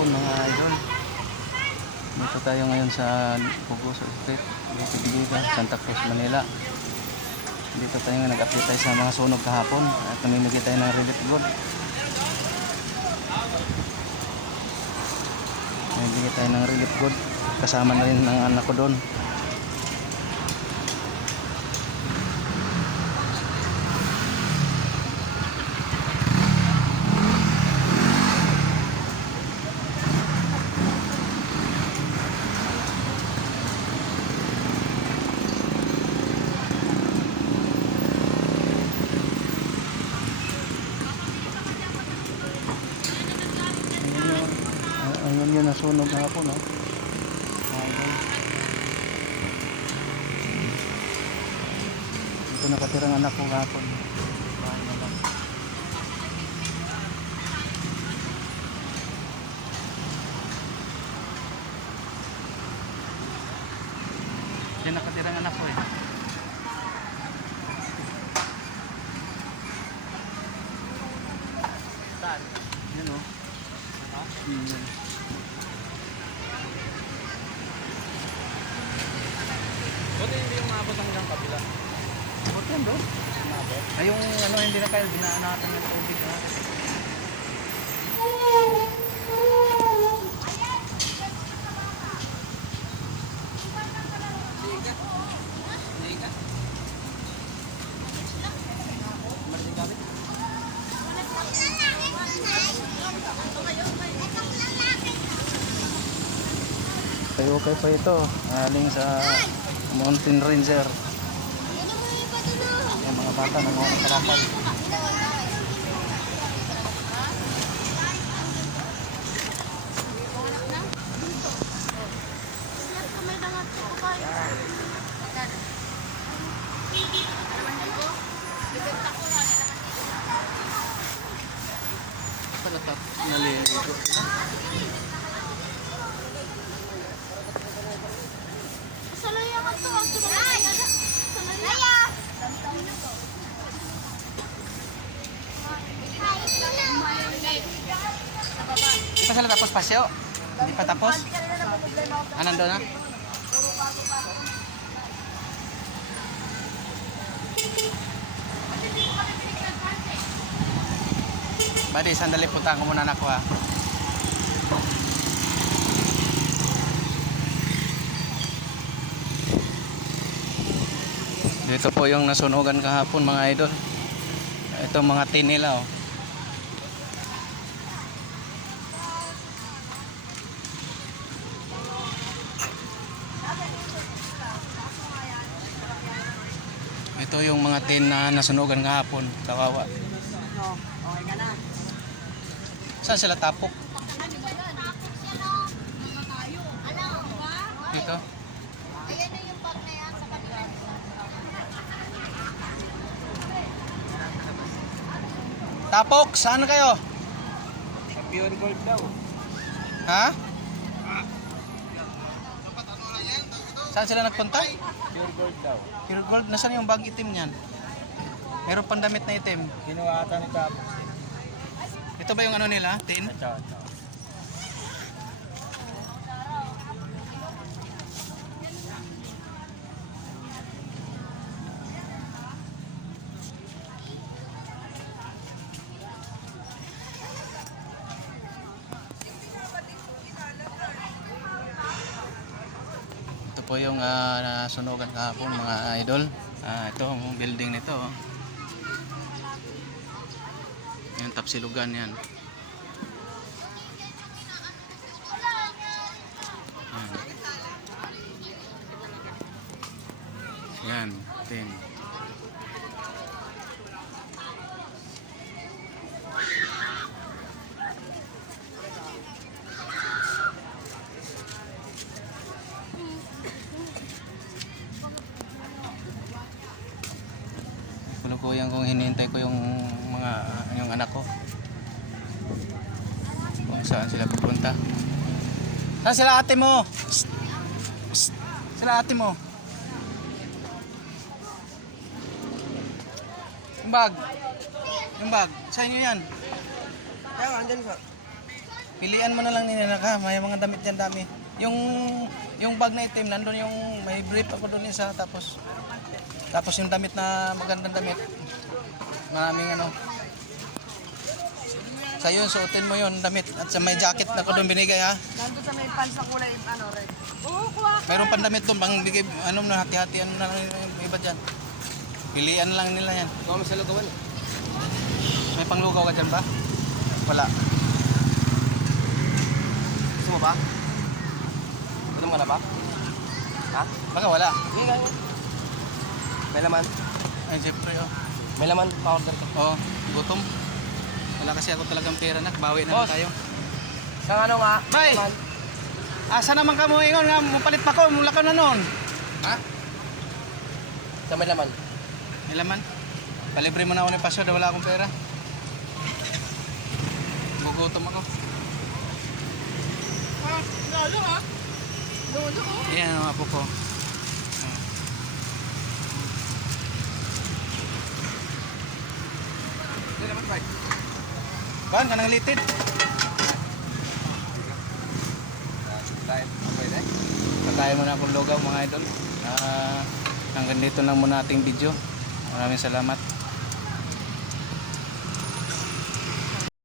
hapon mga idol. Dito tayo ngayon sa Puguso Street, Santa Cruz, Manila. Dito tayo nga nag-update tayo sa mga sunog kahapon at namimigay tayo ng relief good. Namimigay tayo ng relief good. Kasama na rin ng anak ko doon. Ayun yun nasunog hapon, no? Ito nakatirang anak ko hapon. Yan nakatirang anak ko eh. Saan? Yan o. Yan. Buti hindi yung maabot hanggang kabila. Buti yan bro. Maabot? Ay yung ano hindi na kaya dinaan natin ng tubig natin. Okay pa ito. Aling sa Mountain Ranger. Yung mga bata na mga karapan. Palatap naligo. Salaya ka to, ang salaya. Salaya. Di pa sila tapos pasyo? Hindi pa tapos? Nandun na? Buddy, sandali punta ko muna anak ko ha. Dito po yung nasunugan kahapon mga idol. Ito mga tin nila oh. Ito yung mga tin na nasunugan kahapon. Kawawa. Okay ka na. Saan sila tapok? Dito. Ayan na yung bag na yan sa kanila. Tapok, saan kayo? Sa Pure Gold daw. Ha? Saan sila nagpunta? Pure Gold daw. Pure Gold, nasaan yung bag itim niyan? Meron pang damit na itim. Kinuha ata ni Tapos. Ito ba yung ano nila? Tin? Ciao. Ito po yung nasunugan kahapon mga idol. Ito ang building nito. Yung tapsilugan yan. Yan, tin. Kulukuyang kung hinihintay ko yung anak ko. Kung saan sila pupunta. Saan sila ate mo? Psst. Psst. Sila ate mo. Yung bag. Yung bag. Sa inyo yan. Kaya andyan ko. Pilian mo na lang nila ka, may mga damit yan dami. Yung bag na itim, nandun yung may brief ako doon isa, tapos yung damit na magandang damit. Maraming ano. Sa'yo, suotin mo yun, damit. At sa may jacket na ko doon binigay ha. Nandun sa may pants na kulay, red. Oo, kuha ka. Mayroon pang damit doon, pang bigay, ano na, hati-hati, ano na lang yung iba dyan. Pilian lang nila yan. Ikaw mo sa lugawan. May panglugaw ka dyan ba? Wala. Gusto mo ba? Gusto mo ka na ba? Ha? Baka wala. Hindi, kaya. May laman. Ay, siyempre oh. May laman, pa-order ko. Oo, gutom. Wala kasi ako talagang pera na, bawi na lang Boss. tayo. Sa ano nga? Bay! Laman. Asa naman ka mo ingon nga, mupalit pa ko, mula ka na noon. Ha? Sa may laman. May laman. Palibre mo na ako ni Pasyo, wala akong pera. Gugutom ako. Lolo ha? Lolo oh. Ayan ang apo ko. Hindi naman, Bay. Ban, ka nang litid. Dahil, pwede. Patayin mo na akong lugaw mga idol. Hanggang dito lang muna ating video. Maraming salamat.